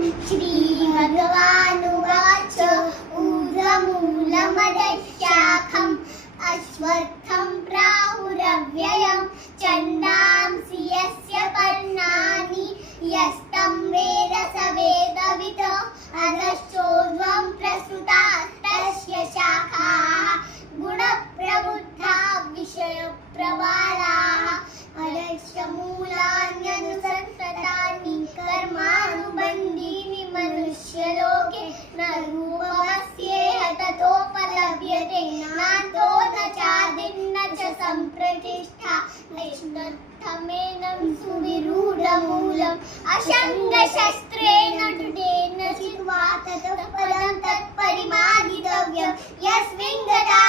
श्रीभगवानुवाच ऊर्ध्वमूलमदशाखम् अश्वत्थं प्राहुरव्ययं छन्दांसि यस्य पर्णानि यस्तं वेद स वेदविद अधश्चोर्ध्वं प्रसुतास्तस्य शाखाः गुणप्रबुद्धा विषयप्रवालाः सम्प्रतिष्ठा वैष्णमेनं सुविरूढमूलम् अशङ्गशस्त्रेण टुटेन चित्वा ततः परं तत्परिमादितव्यं यस्मिन् गता